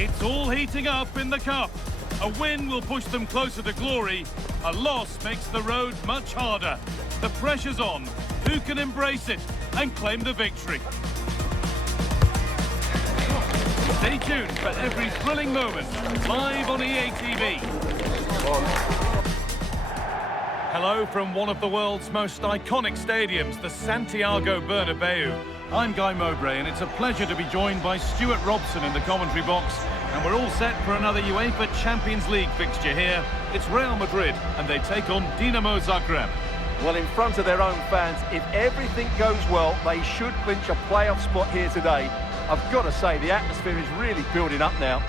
It's all heating up in the cup. A win will push them closer to glory. A loss makes the road much harder. The pressure's on. Who can embrace it and claim the victory? Stay tuned for every thrilling moment, live on EA TV. Hello from one of the world's most iconic stadiums, the Santiago Bernabeu. I'm Guy Mowbray, and it's a pleasure to be joined by Stuart Robson in the commentary box. And we're all set for another UEFA Champions League fixture here. It's Real Madrid, and they take on Dinamo Zagreb. Well, in front of their own fans, if everything goes well, they should clinch a playoff spot here today. I've got to say, the atmosphere is really building up now.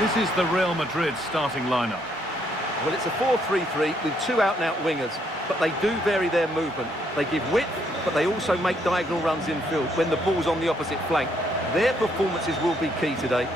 This is the Real Madrid starting lineup. Well, it's a 4-3-3 with two out-and-out wingers, but they do vary their movement. They give width, but they also make diagonal runs infield when the ball's on the opposite flank. Their performances will be key today.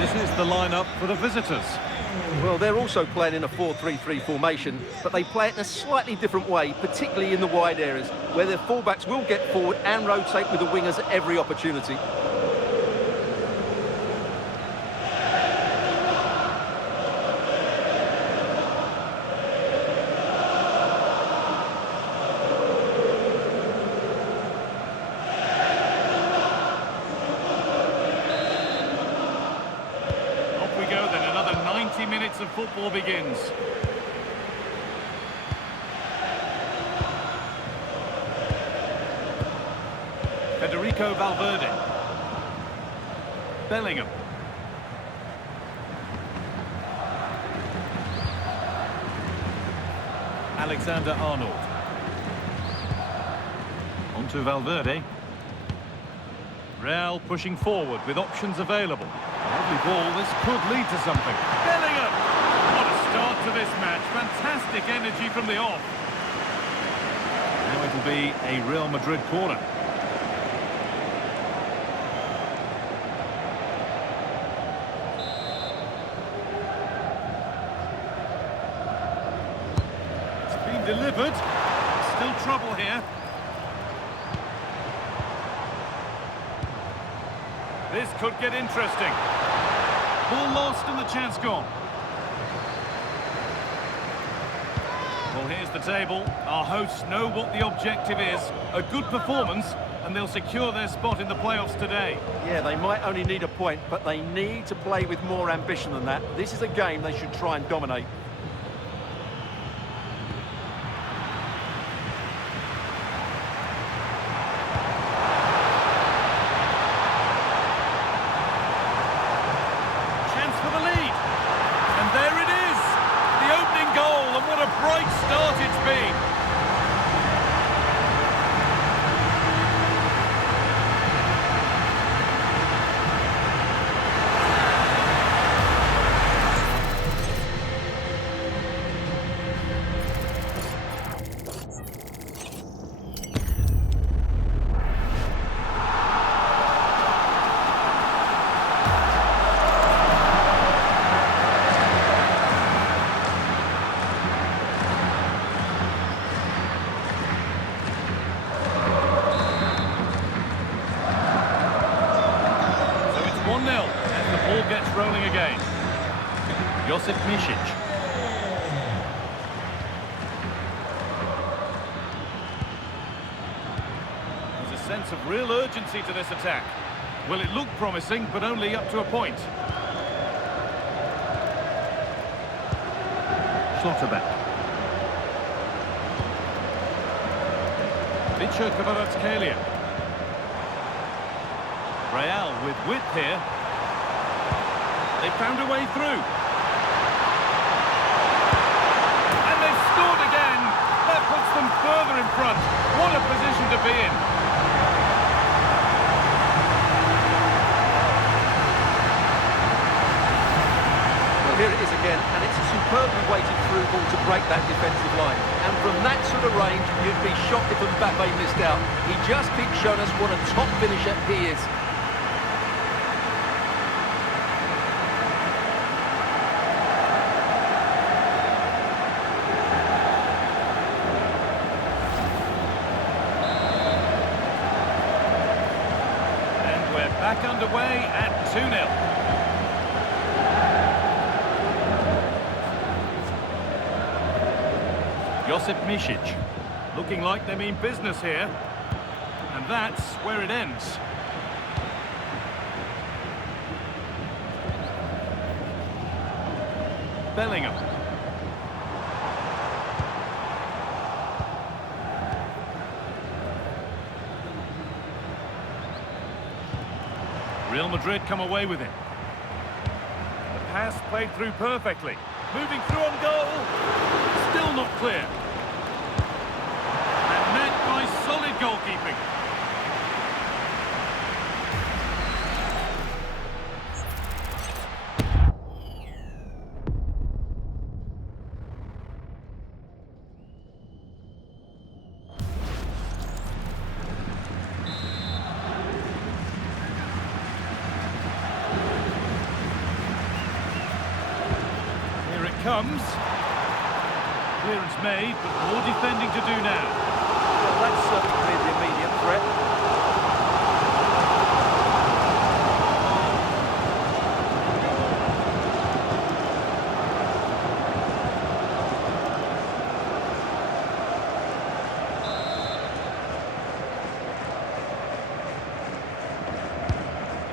This is the lineup for the visitors. Well, they're also playing in a 4-3-3 formation, but they play it in a slightly different way, particularly in the wide areas, where their fullbacks will get forward and rotate with the wingers at every opportunity. Minutes of football begins. Federico Valverde. Bellingham. Alexander-Arnold. On to Valverde. Real pushing forward with options available. A lovely ball, this could lead to something. Bellingham! What a start to this match. Fantastic energy from the off. Now it'll be a Real Madrid corner. It's been delivered. Still trouble here. This could get interesting. Ball lost and the chance gone. Well, here's the table. Our hosts know what the objective is. A good performance, and they'll secure their spot in the playoffs today. Yeah, they might only need a point, but they need to play with more ambition than that. This is a game they should try and dominate. What a bright start it's been. rolling again. Josip Misic. There's a sense of real urgency to this attack. Well, it looked promising, but only up to a point. Schlotterbeck. Vicha Kvaratskhelia. Real with width here. They found a way through. And they've scored again. That puts them further in front. What a position to be in. Well, here it is again, and it's a superbly weighted through ball to break that defensive line. And from that sort of range, you'd be shocked if Mbappe missed out. He just keeps showing us what a top finisher he is. Back underway at 2-0. Josip Misic, looking like they mean business here. And that's where it ends. Bellingham. Real Madrid come away with it. The pass played through perfectly. Moving through on goal. Still not clear. And met by solid goalkeeping. Comes. Clearance made, but more defending to do now. Well, that's certainly the immediate threat.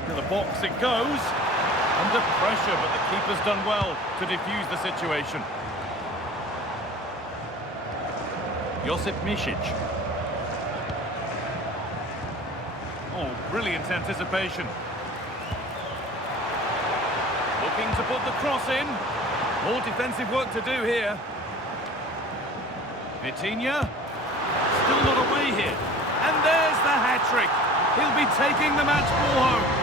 To the box it goes. Under pressure, but the keeper's done well to defuse the situation. Josip Misic. Oh, brilliant anticipation. Looking to put the cross in. More defensive work to do here. Vitinha. Still not away here. And there's the hat-trick. He'll be taking the match ball home.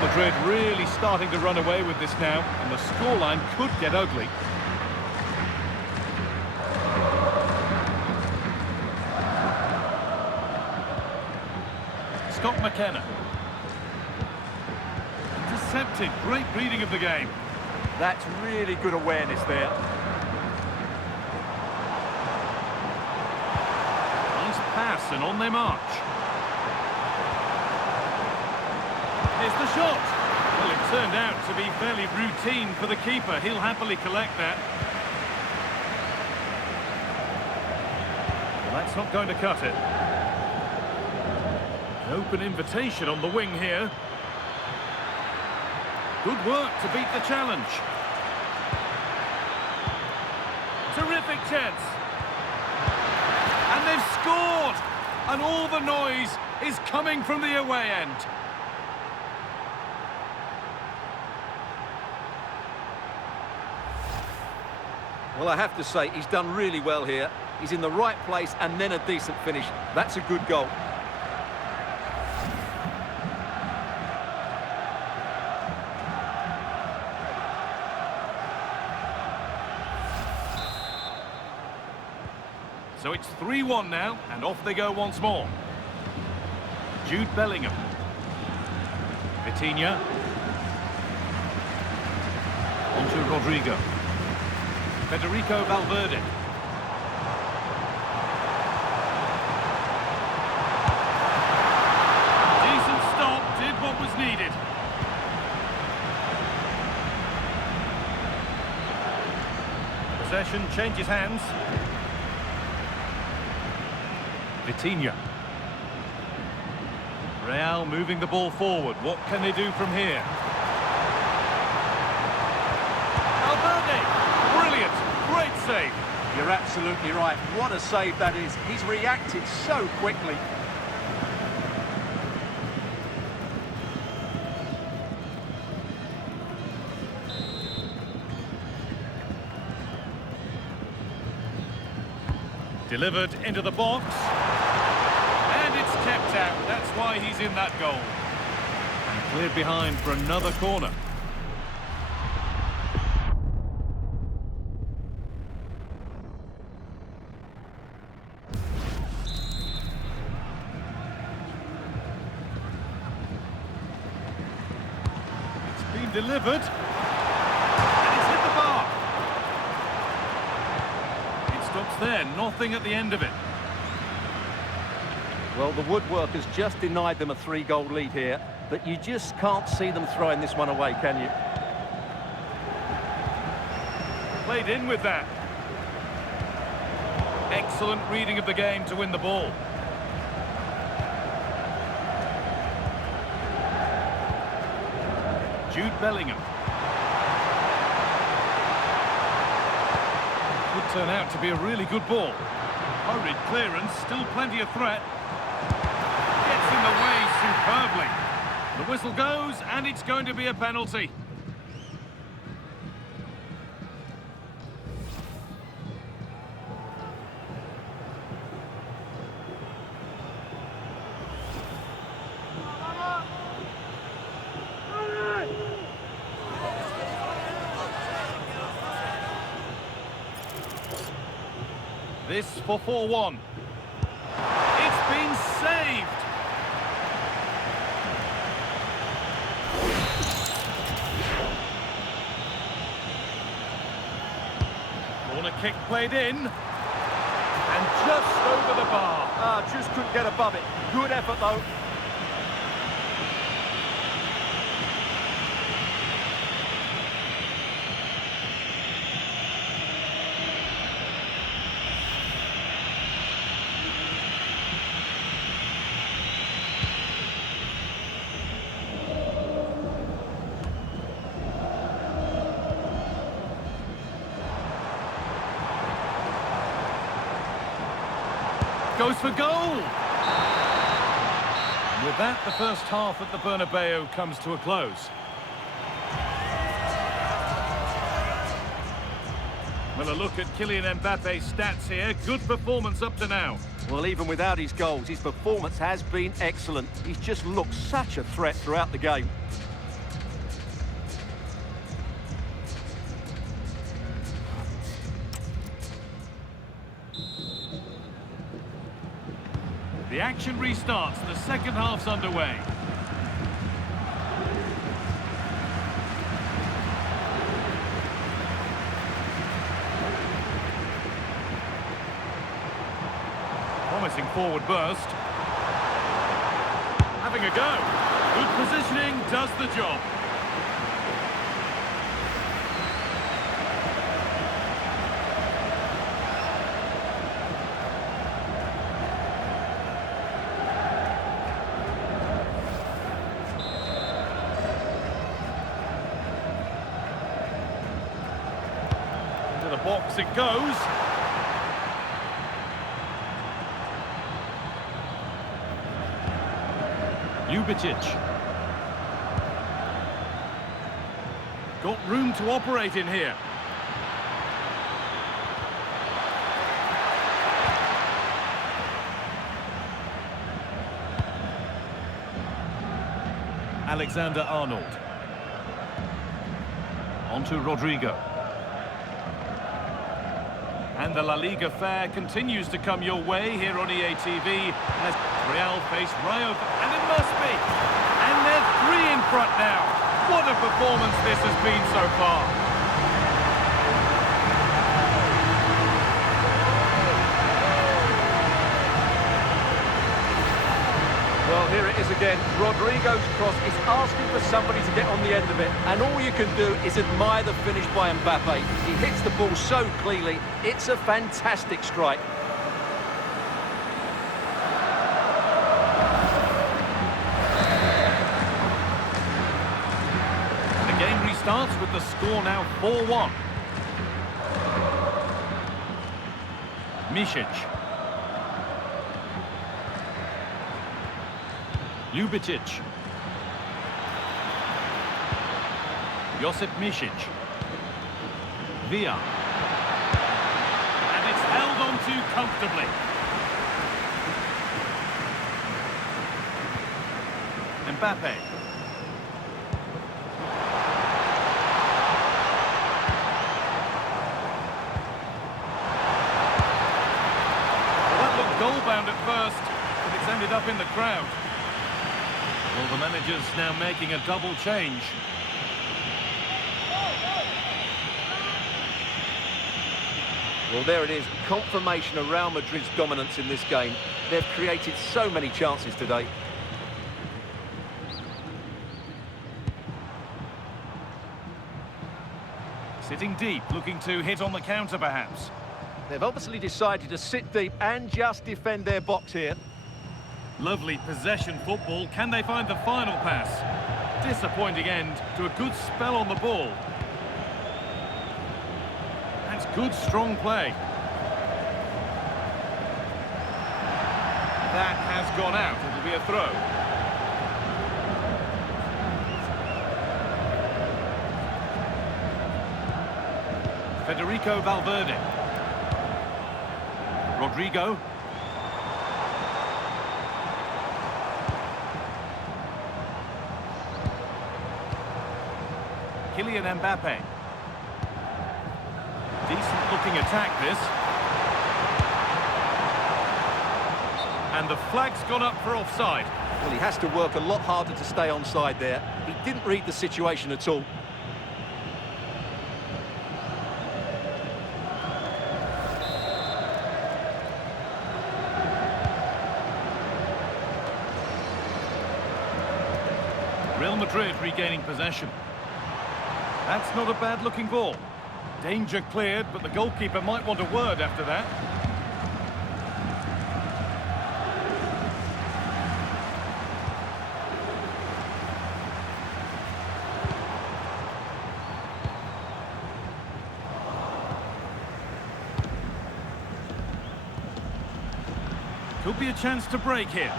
Madrid really starting to run away with this now, and the scoreline could get ugly. Scott McKenna. Intercepted, great reading of the game. That's really good awareness there. Nice pass, and on they march. Here's the shot. Well, it turned out to be fairly routine for the keeper. He'll happily collect that. Well, that's not going to cut it. An open invitation on the wing here. Good work to beat the challenge. Terrific chance. And they've scored! And all the noise is coming from the away end. Well, I have to say, he's done really well here. He's in the right place and then a decent finish. That's a good goal. So it's 3-1 now, and off they go once more. Jude Bellingham. Vitinha. Onto Rodrigo. Federico Valverde. Decent stop, did what was needed. Possession changes hands. Vitinha. Real moving the ball forward. What can they do from here? Valverde! Brilliant! Great save! You're absolutely right. What a save that is. He's reacted so quickly. Delivered into the box. And it's kept out. That's why he's in that goal. And cleared behind for another corner. It's been delivered. And it's hit the bar. It stops there. Nothing at the end of it. Well, the woodwork has just denied them a 3-goal lead here, but you just can't see them throwing this one away, can you? Played in with that. Excellent reading of the game to win the ball. Jude Bellingham. Could turn out to be a really good ball. Hurried clearance, still plenty of threat. Gets in the way superbly. The whistle goes, and it's going to be a penalty. This for 4-1. It's been saved. Corner kick played in. And just over the bar. Just couldn't get above it. Good effort, though. Goes for goal! And with that, the first half at the Bernabeu comes to a close. Well, a look at Kylian Mbappe's stats here. Good performance up to now. Well, even without his goals, his performance has been excellent. He's just looked such a threat throughout the game. The action restarts. The second half's underway. Promising forward burst. Having a go. Good positioning does the job. The box it goes. Ljubicic. Got room to operate in here. Alexander-Arnold. Onto Rodrigo. And the La Liga fare continues to come your way here on EA TV as Real face Rayo, and it must be. And they're 3 in front now. What a performance this has been so far. Well, here it is again. Rodrigo's cross is asking for somebody to get on the end of it. And all you can do is admire the finish by Mbappe. He hits the ball so cleanly. It's a fantastic strike. The game restarts with the score now 4-1. Misic. Ljubicic. Josip Misic. Villa. And it's held on to comfortably. Mbappe. Well, that looked goal-bound at first, but it's ended up in the crowd. Well, the manager's now making a double change. Well, there it is. Confirmation of Real Madrid's dominance in this game. They've created so many chances today. Sitting deep, looking to hit on the counter, perhaps. They've obviously decided to sit deep and just defend their box here. Lovely possession football. Can they find the final pass? Disappointing end to a good spell on the ball. That's good, strong play. That has gone out. It'll be a throw. Federico Valverde. Rodrigo. Kylian Mbappe. Decent looking attack this. And the flag's gone up for offside. Well, he has to work a lot harder to stay onside there. He didn't read the situation at all. Real Madrid regaining possession. That's not a bad-looking ball. Danger cleared, but the goalkeeper might want a word after that. Could be a chance to break here.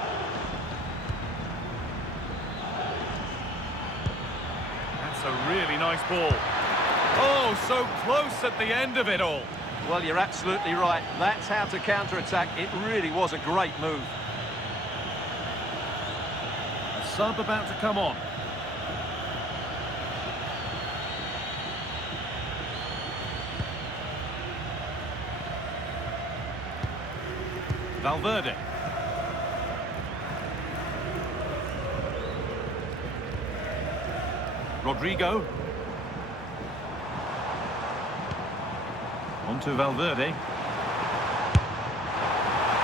A really nice ball. Oh, so close at the end of it all. Well, you're absolutely right. That's how to counter-attack. It really was a great move. A sub about to come on. Valverde. Rodrigo. On to Valverde.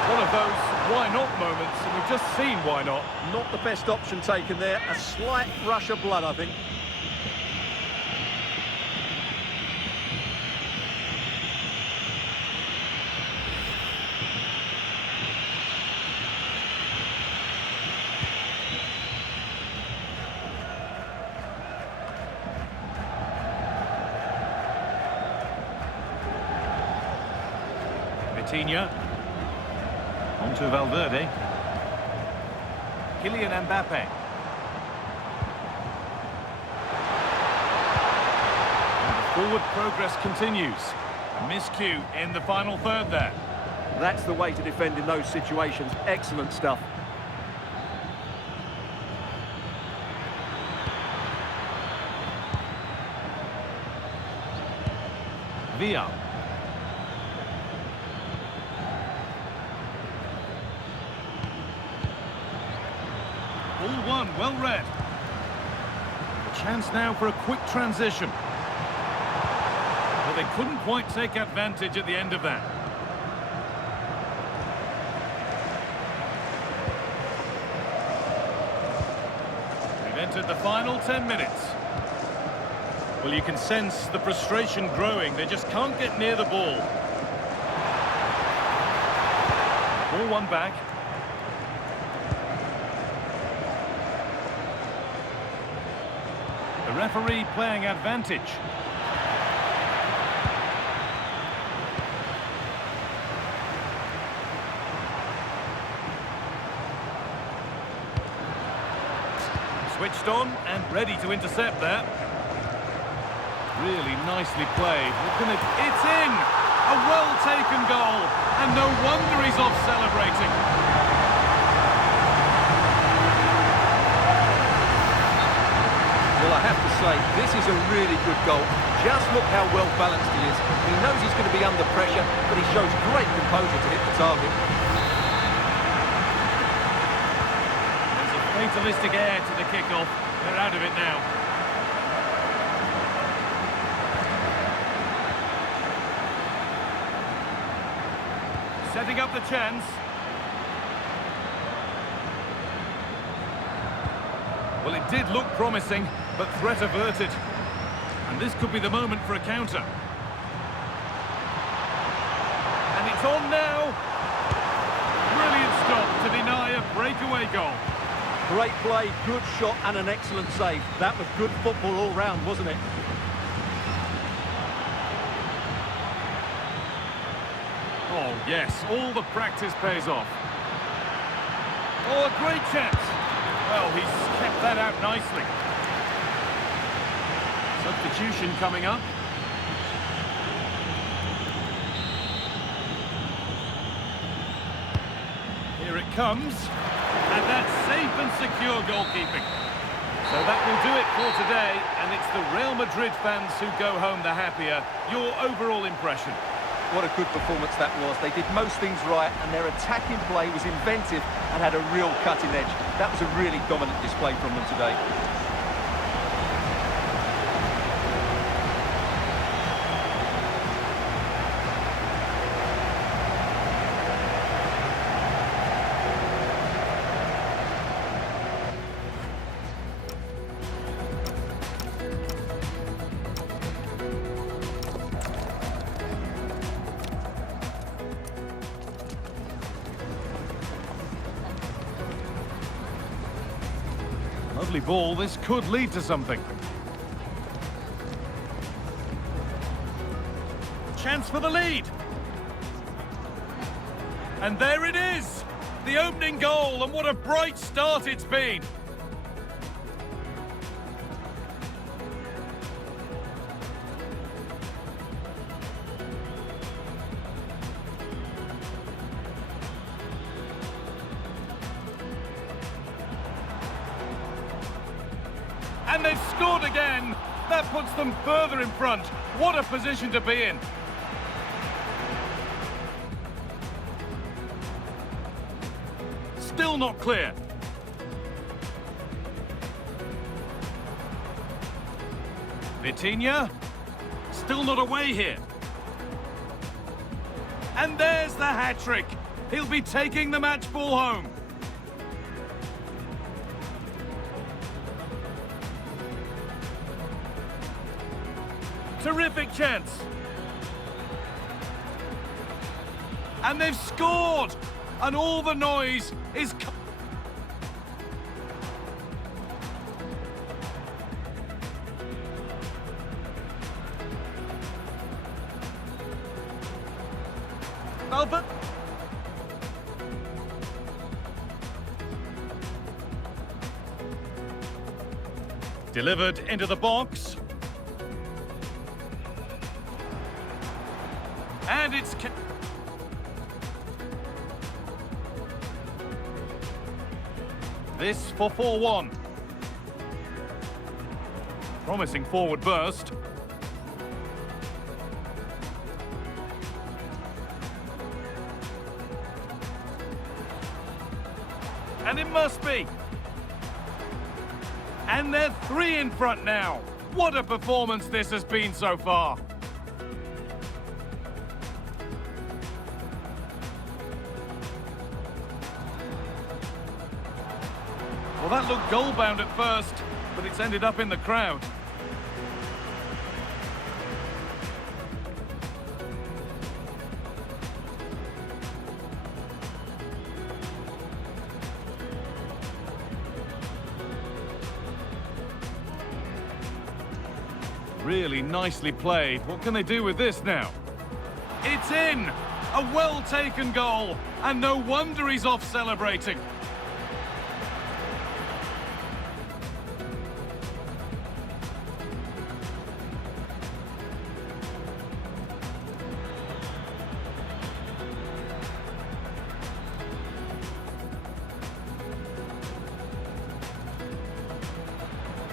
One of those why not moments, and we've just seen why not. Not the best option taken there. A slight rush of blood, I think. Vitinha. On to Valverde. Kylian Mbappe. And the forward progress continues. A miscue in the final third there. That's the way to defend in those situations. Excellent stuff. Villa. All one, well read. A chance now for a quick transition. Well, they couldn't quite take advantage at the end of that. We've entered the final 10 minutes. Well, you can sense the frustration growing. They just can't get near the ball. Ball one back. The referee playing advantage. Switched on and ready to intercept that. Really nicely played. It's in! A well-taken goal. And no wonder he's off celebrating. Well, I have to say, this is a really good goal. Just look how well balanced he is. He knows he's going to be under pressure, but he shows great composure to hit the target. There's a fatalistic air to the kickoff. They're out of it now. Setting up the chance. Well, it did look promising, but threat averted. And this could be the moment for a counter. And it's on now. Brilliant stop to deny a breakaway goal. Great play, good shot and an excellent save. That was good football all round, wasn't it? Oh, yes, all the practice pays off. Oh, a great chance. Well, he's kept that out nicely. Substitution coming up. Here it comes. And that's safe and secure goalkeeping. So that will do it for today. And it's the Real Madrid fans who go home the happier. Your overall impression? What a good performance that was. They did most things right and their attacking play was inventive and had a real cutting edge. That was a really dominant display from them today. Lovely ball, this could lead to something. Chance for the lead. And there it is! The opening goal, and what a bright start it's been. And they've scored again. That puts them further in front. What a position to be in. Still not clear. Vitinha. Still not away here. And there's the hat-trick. He'll be taking the match ball home. Terrific chance. And they've scored! And all the noise is... Albert. Delivered into the box. And it's... This for 4-1. Promising forward burst. And it must be. And they're 3 in front now. What a performance this has been so far. Well, that looked goal-bound at first, but it's ended up in the crowd. Really nicely played. What can they do with this now? It's in! A well-taken goal, and no wonder he's off celebrating.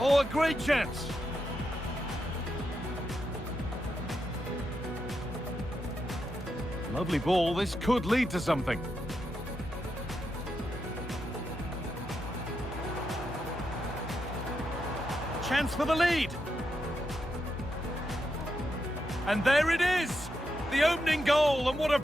Oh, a great chance! Lovely ball, this could lead to something. Chance for the lead. And there it is! The opening goal, and what a